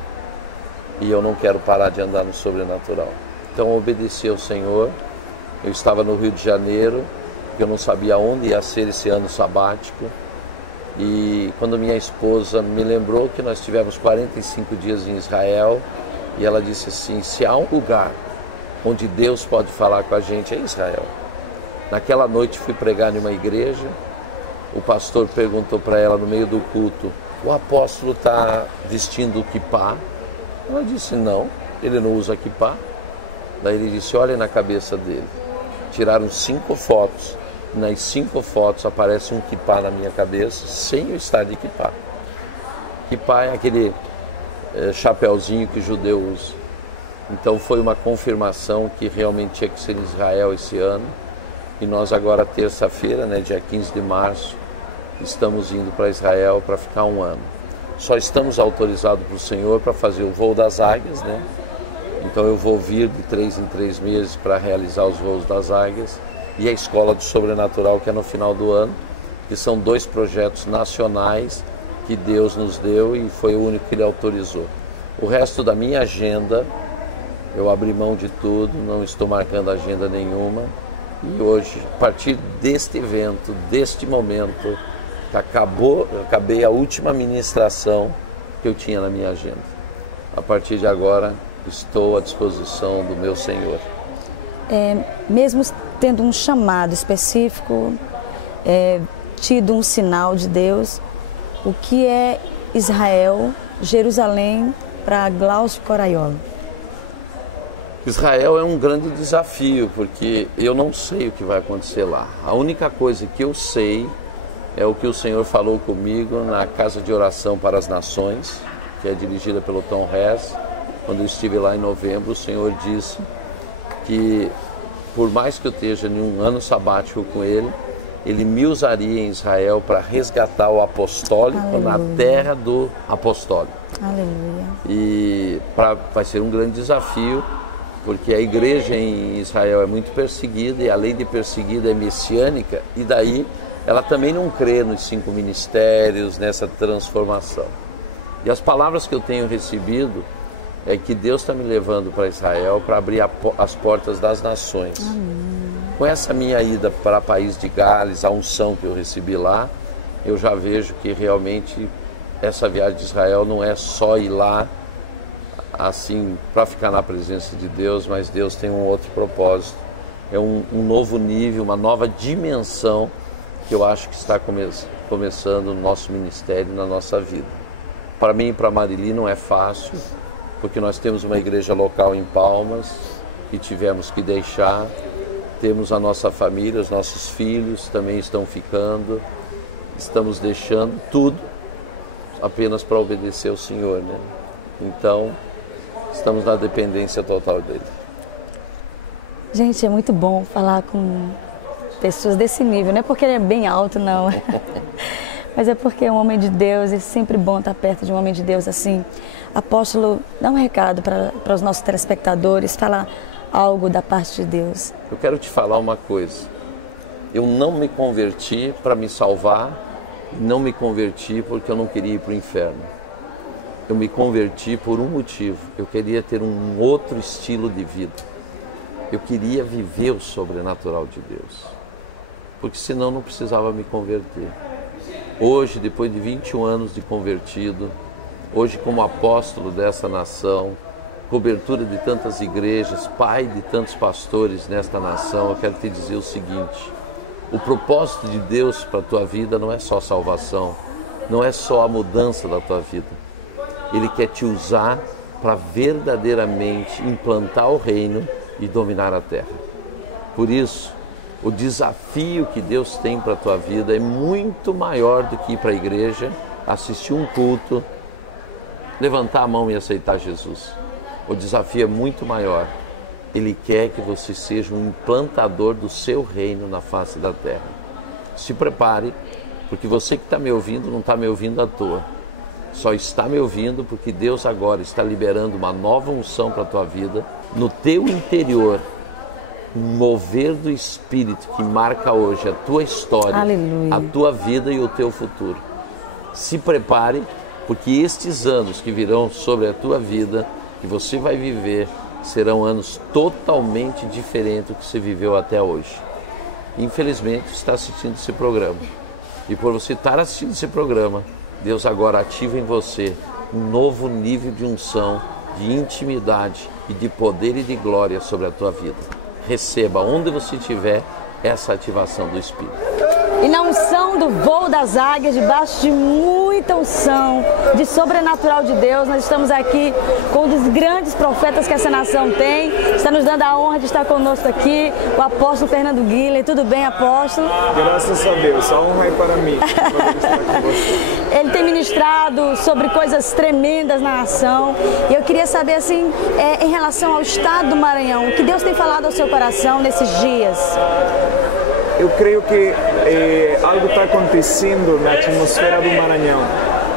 E eu não quero parar de andar no sobrenatural. Então eu obedeci ao Senhor. Eu estava no Rio de Janeiro, eu não sabia onde ia ser esse ano sabático. E quando minha esposa me lembrou que nós tivemos 45 dias em Israel, e ela disse assim, se há um lugar onde Deus pode falar com a gente, é Israel. Naquela noite fui pregar em uma igreja, o pastor perguntou para ela no meio do culto: o apóstolo está vestindo o quipá? Ela disse: não, ele não usa quipá. Daí ele disse: olha na cabeça dele. Tiraram 5 fotos. Nas 5 fotos aparece um quipá na minha cabeça, sem eu estar de quipá. Quipá é aquele chapéuzinho que o judeu usa. Então foi uma confirmação que realmente tinha que ser em Israel esse ano. E nós agora, terça-feira, né, dia 15 de março, estamos indo para Israel para ficar 1 ano. Só estamos autorizados para o Senhor para fazer o voo das águias, né? Então eu vou vir de 3 em 3 meses para realizar os voos das águias, e a Escola do Sobrenatural, que é no final do ano, que são 2 projetos nacionais que Deus nos deu e foi o único que Ele autorizou. O resto da minha agenda, eu abri mão de tudo, não estou marcando agenda nenhuma, e hoje, a partir deste evento, deste momento, acabei a última ministração que eu tinha na minha agenda. A partir de agora, estou à disposição do meu Senhor. Mesmo tendo um chamado específico, tido um sinal de Deus, o que é Israel, Jerusalém, para Glaucio Coraiolo? Israel é um grande desafio, porque eu não sei o que vai acontecer lá. A única coisa que eu sei é o que o Senhor falou comigo na Casa de Oração para as Nações, que é dirigida pelo Tom Hess. Quando eu estive lá em novembro, o Senhor disse que, por mais que eu esteja em um ano sabático com Ele, Ele me usaria em Israel para resgatar o apostólico. Aleluia. Na terra do apostólico. Aleluia. E vai ser um grande desafio, porque a igreja em Israel é muito perseguida, e além de perseguida é messiânica, e daí ela também não crê nos 5 ministérios, nessa transformação. E as palavras que eu tenho recebido é que Deus está me levando para Israel para abrir as portas das nações. Amém. Com essa minha ida para o país de Gales, a unção que eu recebi lá, eu já vejo que realmente essa viagem de Israel não é só ir lá assim para ficar na presença de Deus, mas Deus tem um outro propósito. É um novo nível, uma nova dimensão que eu acho que está começando no nosso ministério, na nossa vida. Para mim e para Marili não é fácil, porque nós temos uma igreja local em Palmas e tivemos que deixar. Temos a nossa família, os nossos filhos também estão ficando. Estamos deixando tudo apenas para obedecer ao Senhor, né? Então, estamos na dependência total dele. Gente, é muito bom falar com pessoas desse nível. Não é porque ele é bem alto, não. Mas é porque é um homem de Deus, é sempre bom estar perto de um homem de Deus assim. Apóstolo, dá um recado para os nossos telespectadores, falar algo da parte de Deus. Eu quero te falar uma coisa. Eu não me converti para me salvar, não me converti porque eu não queria ir para o inferno. Eu me converti por um motivo. Eu queria ter um outro estilo de vida. Eu queria viver o sobrenatural de Deus. Porque senão não precisava me converter. Hoje, depois de 21 anos de convertido, hoje como apóstolo dessa nação, cobertura de tantas igrejas, pai de tantos pastores nesta nação, eu quero te dizer o seguinte: o propósito de Deus para a tua vida não é só salvação, não é só a mudança da tua vida. Ele quer te usar para verdadeiramente implantar o reino e dominar a terra. Por isso, o desafio que Deus tem para a tua vida é muito maior do que ir para a igreja, assistir um culto, levantar a mão e aceitar Jesus. O desafio é muito maior. Ele quer que você seja um implantador do seu reino na face da terra. Se prepare, porque você que está me ouvindo não está me ouvindo à toa. Só está me ouvindo porque Deus agora está liberando uma nova unção para a tua vida, no teu interior. Um mover do Espírito que marca hoje a tua história, aleluia, a tua vida e o teu futuro. Se prepare, porque estes anos que virão sobre a tua vida, que você vai viver, serão anos totalmente diferentes do que você viveu até hoje. Infelizmente, você está assistindo esse programa. E por você estar assistindo esse programa, Deus agora ativa em você um novo nível de unção, de intimidade e de poder e de glória sobre a tua vida. Receba, onde você estiver, essa ativação do Espírito. E na unção do voo das águias, debaixo de muita unção, de sobrenatural de Deus, nós estamos aqui com um dos grandes profetas que essa nação tem. Está nos dando a honra de estar conosco aqui, o apóstolo Fernando Guilherme. Tudo bem, apóstolo? Graças a Deus, a honra é para mim. Ele tem ministrado sobre coisas tremendas na nação. E eu queria saber, assim, em relação ao estado do Maranhão, o que Deus tem falado ao seu coração nesses dias? Eu creio que algo está acontecendo na atmosfera do Maranhão.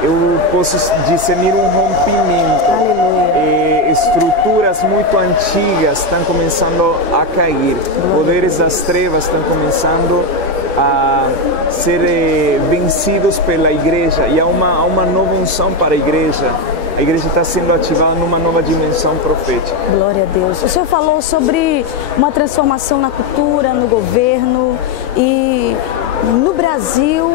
Eu posso discernir um rompimento. Estruturas muito antigas estão começando a cair. Poderes das trevas estão começando a ser vencidos pela igreja. E há uma nova unção para a igreja. A igreja está sendo ativada numa nova dimensão profética. Glória a Deus. O senhor falou sobre uma transformação na cultura, no governo e no Brasil.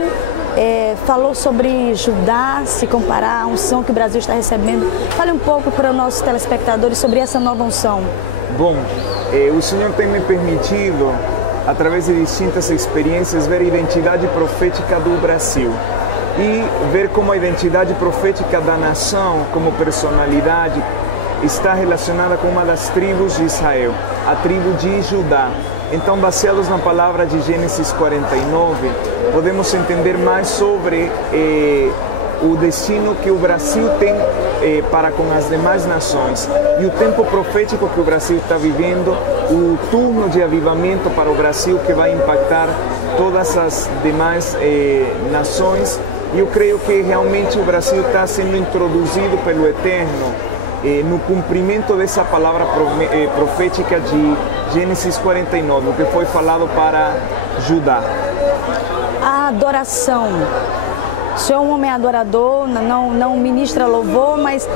Falou sobre Judá, se comparar à unção que o Brasil está recebendo. Fale um pouco para os nossos telespectadores sobre essa nova unção. Bom, o Senhor tem me permitido, através de distintas experiências, ver a identidade profética do Brasil e ver como a identidade profética da nação, como personalidade, está relacionada com uma das tribos de Israel, a tribo de Judá. Então, baseados na palavra de Gênesis 49, podemos entender mais sobre o destino que o Brasil tem para com as demais nações e o tempo profético que o Brasil está vivendo, o turno de avivamento para o Brasil que vai impactar todas as demais nações. E eu creio que realmente o Brasil está sendo introduzido pelo Eterno no cumprimento dessa palavra profética de Gênesis 49, o que foi falado para Judá. A adoração. O senhor é um homem adorador, não ministra louvor, mas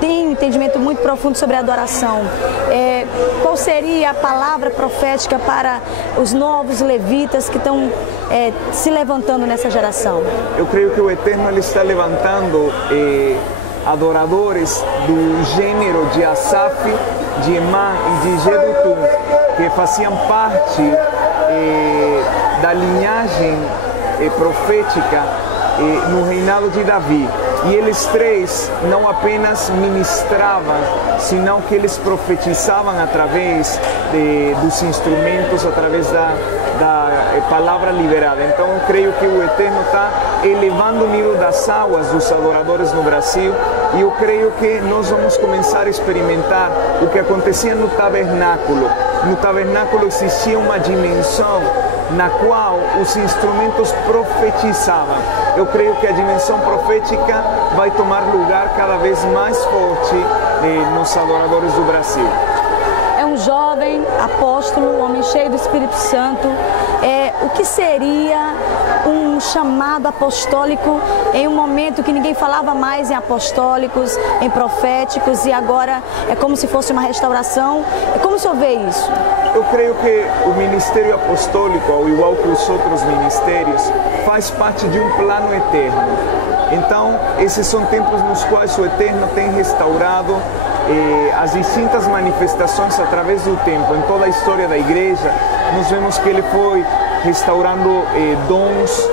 tem um entendimento muito profundo sobre a adoração. Qual seria a palavra profética para os novos levitas que estão se levantando nessa geração? Eu creio que o Eterno ele está levantando adoradores do gênero de Asaf, de Emã e de Jedutum, que faziam parte da linhagem profética no reinado de Davi. E eles três não apenas ministravam, senão que eles profetizavam através dos instrumentos, através da palavra liberada. Então eu creio que o Eterno está elevando o nível das águas dos adoradores no Brasil, e eu creio que nós vamos começar a experimentar o que acontecia no tabernáculo. No tabernáculo existia uma dimensão na qual os instrumentos profetizavam. Eu creio que a dimensão profética vai tomar lugar cada vez mais forte nos adoradores do Brasil. É um jovem apóstolo, um homem cheio do Espírito Santo. O que seria um chamado apostólico em um momento que ninguém falava mais em apostólicos, em proféticos, e agora é como se fosse uma restauração? Como o senhor vê isso? Eu creio que o ministério apostólico, ao igual que os outros ministérios, faz parte de um plano eterno. Então, esses são tempos nos quais o Eterno tem restaurado as distintas manifestações através do tempo. Em toda a história da igreja, nós vemos que ele foi restaurando dons,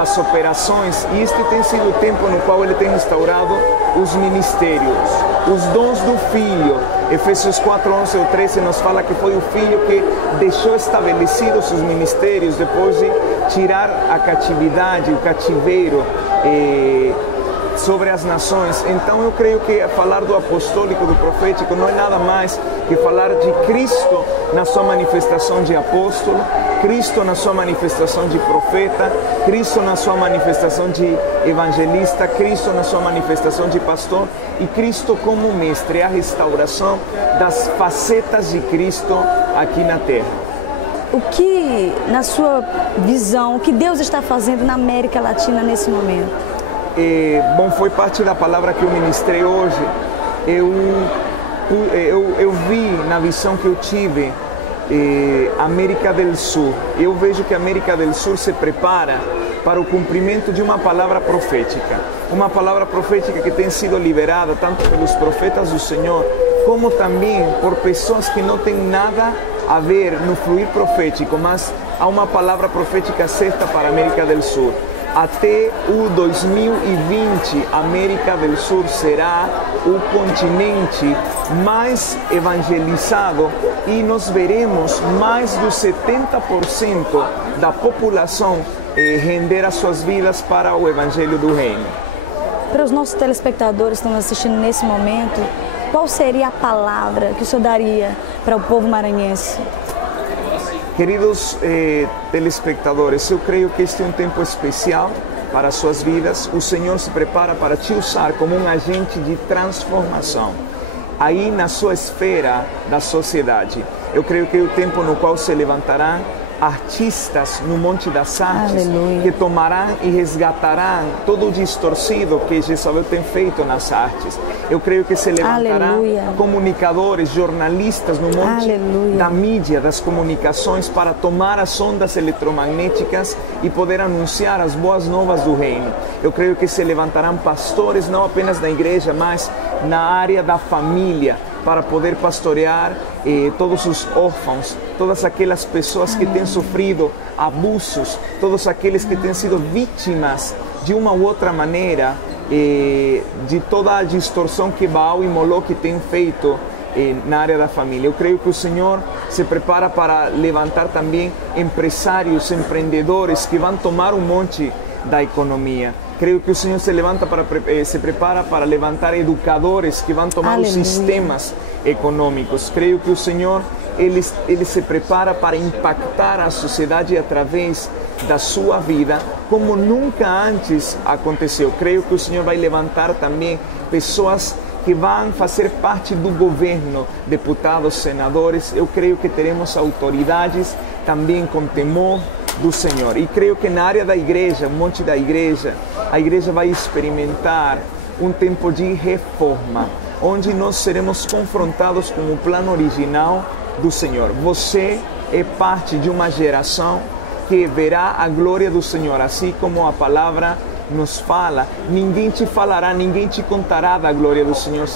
as operações, e este tem sido o tempo no qual ele tem restaurado os ministérios, os dons do Filho. Efésios 4, 11 ou 13 nos fala que foi o Filho que deixou estabelecidos os ministérios depois de tirar a catividade, o cativeiro sobre as nações. Então eu creio que falar do apostólico, do profético, não é nada mais que falar de Cristo na sua manifestação de apóstolo, Cristo na sua manifestação de profeta, Cristo na sua manifestação de evangelista, Cristo na sua manifestação de pastor, e Cristo como mestre, a restauração das facetas de Cristo aqui na terra. O que, na sua visão, o que Deus está fazendo na América Latina nesse momento? Bom, foi parte da palavra que eu ministrei hoje. Eu vi na visão que eu tive América do Sul. Eu vejo que a América do Sul se prepara para o cumprimento de uma palavra profética. Uma palavra profética que tem sido liberada tanto pelos profetas do Senhor, como também por pessoas que não têm nada a ver no fluir profético, mas há uma palavra profética certa para a América do Sul. Até o 2020, a América do Sul será o continente mais evangelizado e nós veremos mais do 70% da população render as suas vidas para o Evangelho do Reino. Para os nossos telespectadores que estão assistindo nesse momento, qual seria a palavra que o senhor daria para o povo maranhense? Queridos telespectadores, eu creio que este é um tempo especial para as suas vidas. O Senhor se prepara para te usar como um agente de transformação aí na sua esfera da sociedade. Eu creio que é o tempo no qual se levantarão artistas no Monte das Artes. Aleluia. Que tomarão e resgatarão todo o distorcido que Jezabel tem feito nas artes. Eu creio que se levantarão comunicadores, jornalistas no monte da mídia, das comunicações, para tomar as ondas eletromagnéticas e poder anunciar as boas novas do reino. Eu creio que se levantarão pastores, não apenas na igreja, mas na área da família, para poder pastorear todos os órfãos, todas aquelas pessoas que têm sofrido abusos, todos aqueles que têm sido vítimas de uma ou outra maneira de toda a distorção que Baal e Moloque têm feito na área da família. Eu creio que o Senhor se prepara para levantar também empresários, empreendedores que vão tomar um monte da economia. Creio que o Senhor se prepara para levantar educadores que vão tomar os sistemas econômicos. Creio que o Senhor ele se prepara para impactar a sociedade através da sua vida como nunca antes aconteceu. Creio que o Senhor vai levantar também pessoas que vão fazer parte do governo, deputados, senadores. Eu creio que teremos autoridades também com temor do Senhor. E creio que na área da igreja, um monte da igreja, a igreja vai experimentar um tempo de reforma, onde nós seremos confrontados com o plano original do Senhor. Você é parte de uma geração que verá a glória do Senhor, assim como a palavra nos fala. Ninguém te falará, ninguém te contará da glória do Senhor,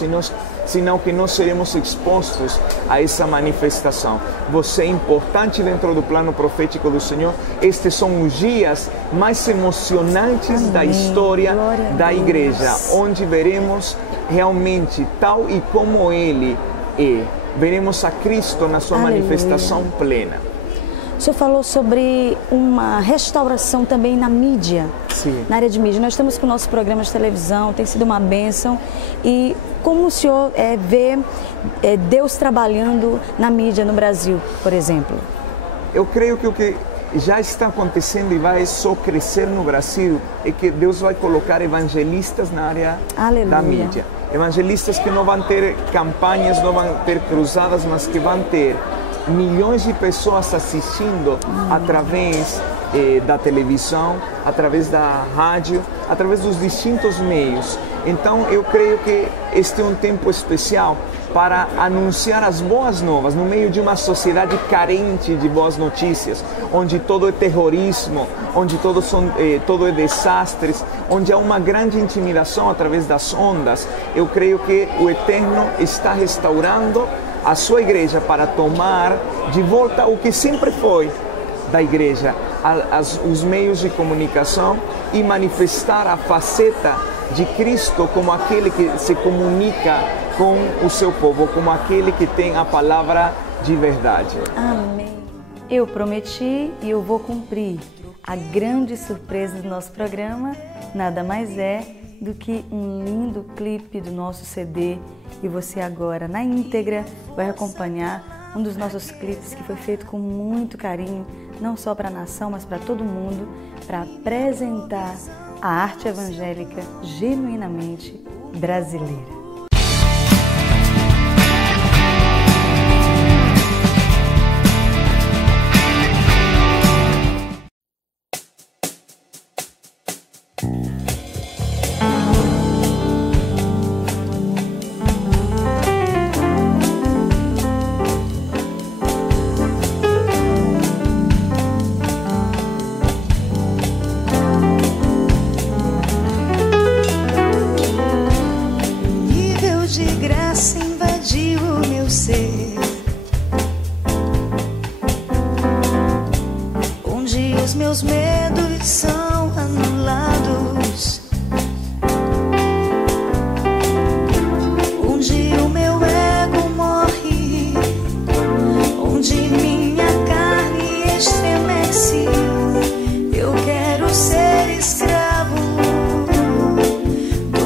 senão que nós seremos expostos a essa manifestação. Você é importante dentro do plano profético do Senhor. Estes são os dias mais emocionantes da história da igreja, onde veremos realmente tal e como Ele é. Veremos a Cristo na sua manifestação plena. O senhor falou sobre uma restauração também na mídia, na área de mídia. Nós estamos com o nosso programa de televisão, tem sido uma bênção. E como o senhor vê Deus trabalhando na mídia no Brasil, por exemplo? Eu creio que o que já está acontecendo e vai só crescer no Brasil é que Deus vai colocar evangelistas na área da mídia. Evangelistas que não vão ter campanhas, não vão ter cruzadas, mas que vão ter milhões de pessoas assistindo através da televisão, através da rádio, através dos distintos meios. Então eu creio que este é um tempo especial para anunciar as boas novas no meio de uma sociedade carente de boas notícias, onde todo é terrorismo, onde todo é desastres, onde há uma grande intimidação através das ondas. Eu creio que o Eterno está restaurando a sua igreja para tomar de volta o que sempre foi da igreja, os meios de comunicação, e manifestar a faceta de Cristo como aquele que se comunica com o seu povo, como aquele que tem a palavra de verdade. Amém. Eu prometi e eu vou cumprir. A grande surpresa do nosso programa nada mais é do que um lindo clipe do nosso CD, e você agora, na íntegra, vai acompanhar um dos nossos clipes que foi feito com muito carinho, não só para a nação, mas para todo mundo, para apresentar a arte evangélica genuinamente brasileira. E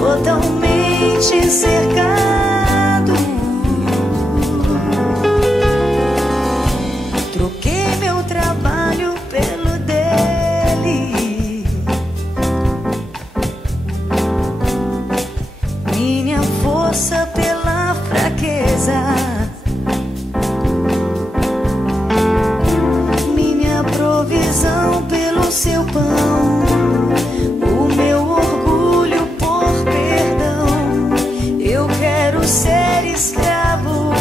totalmente cercado. Troquei meu trabalho pelo dele, minha força pela fraqueza, minha provisão pelo seu pão, o meu orgulho por perdão. Eu quero ser escravo,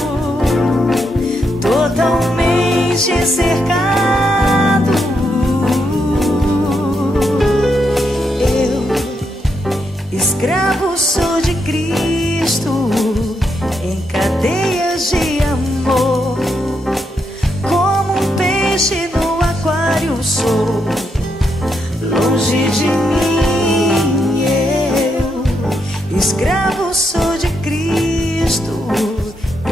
totalmente cercado. Eu, escravo sou de Cristo, em cadeias de amor, como um peixe no aquário sou, longe de mim. Eu, escravo sou de Cristo,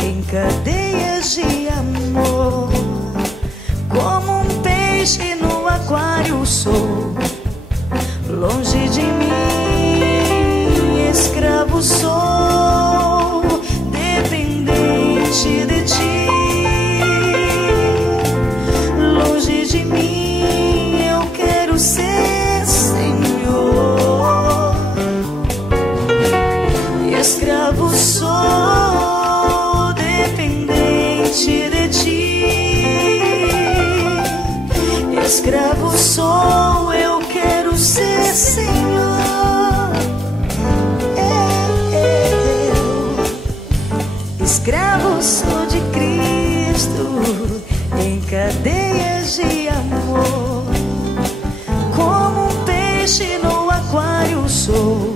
em cadeias de amor, como um peixe no aquário sou, longe de mim. Escravo sou, dependente de ti, longe de mim. Eu quero ser Senhor. Escravo sou, dependente de ti. Escravo sou, eu quero ser Senhor. Escravo sou de Cristo, em cadeias de amor, como um peixe no aquário sou,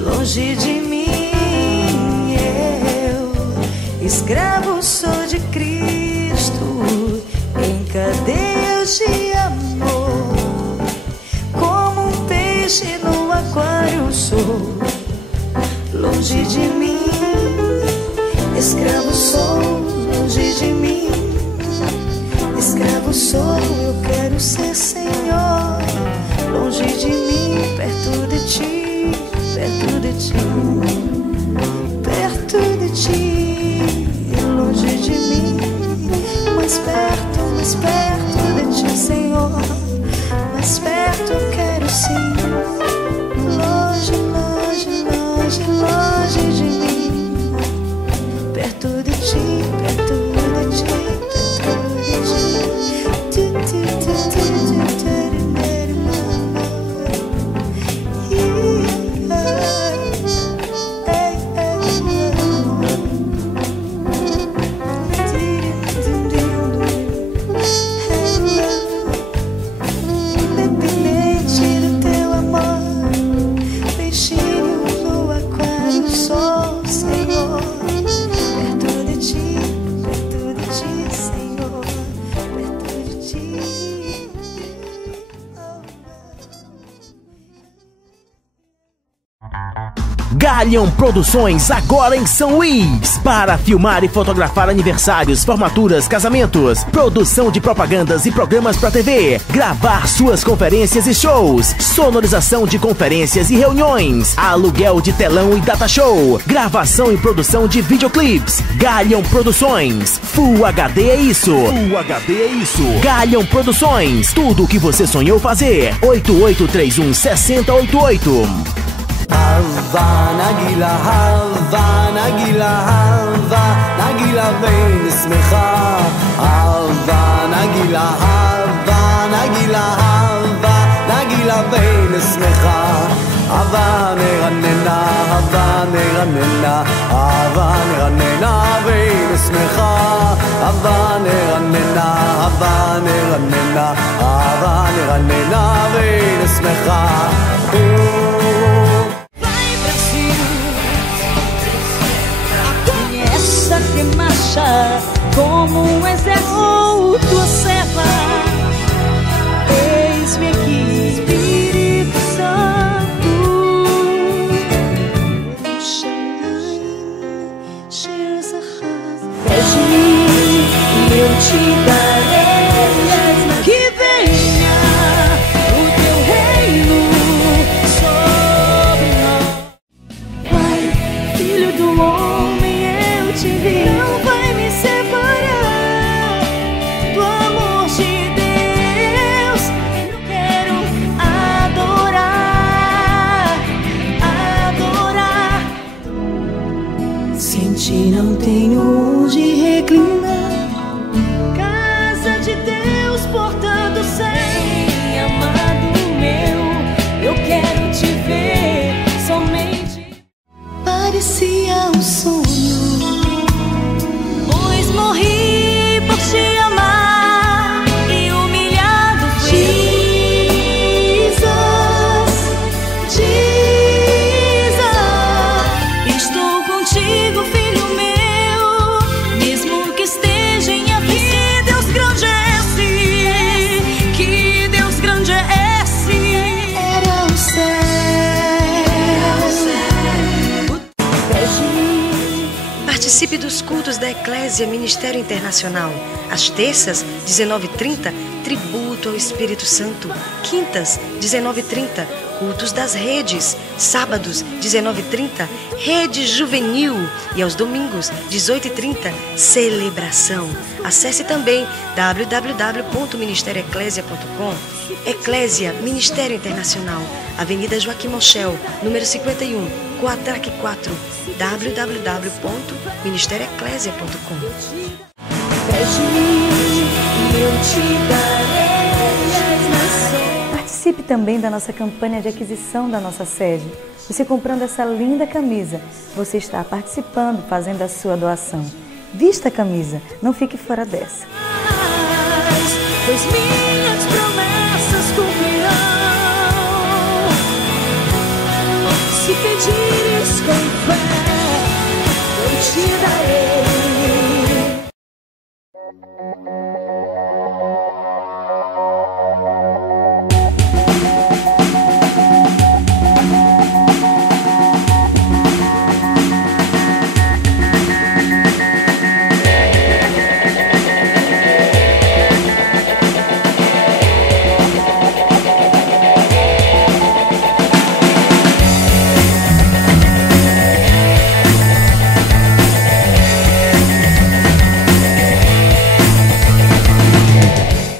longe de mim. Eu, escravo sou de Cristo, em cadeias de amor, como um peixe no aquário sou, longe de mim. Escravo sou, longe de mim. Escravo sou, eu quero ser Senhor, longe de mim, perto de ti, perto de ti, perto de ti, longe de mim, mais perto de ti, Senhor, mais perto eu quero sim, longe, longe, longe, longe de mim. Perto de ti, perto de ti, perto de ti. Dependente do teu amor, peixinho no aquário sou, Senhor. Perto de ti, Senhor, perto de ti. Galion Produções, agora em São Luís, para filmar e fotografar aniversários, formaturas, casamentos, produção de propagandas e programas para TV, gravar suas conferências e shows, sonorização de conferências e reuniões, aluguel de telão e data show, gravação e produção de videoclips. Galion Produções, Full HD é isso. Full HD é isso. Galion Produções, tudo o que você sonhou fazer. 8831-6088. Hava nagila, hava nagila, hava nagila vein smecha. Hava nagila, hava nagila, hava nagila vein smecha. Hava neranena, hava neranena, hava neranena vein smecha. Hava neranena, hava neranena, hava neranena vein smecha. Que marcha como um exército, tua serva, eis-me aqui, Espírito Santo. Pede-me, eu te darei, que venha o teu reino sobre nós. Hoje não tenho onde reclinar. Casa de Deus, porta do céu. Vem, amado meu, eu quero te ver somente. Parecia um sonho, pois morri por te amar e humilhado fui. Participe dos cultos da Eclésia Ministério Internacional. Às terças, 19h30, tributo ao Espírito Santo. Quintas, 19h30, cultos das redes. Sábados, 19h30, rede juvenil. E aos domingos, 18h30, celebração. Acesse também www.ministerioeclesia.com. Eclésia Ministério Internacional, Avenida Joaquim Mochel, número 51, Coatraque 4, www.ministerioeclesia.com. Participe também da nossa campanha de aquisição da nossa sede. Você comprando essa linda camisa, você está participando, fazendo a sua doação. Vista a camisa, não fique fora dessa.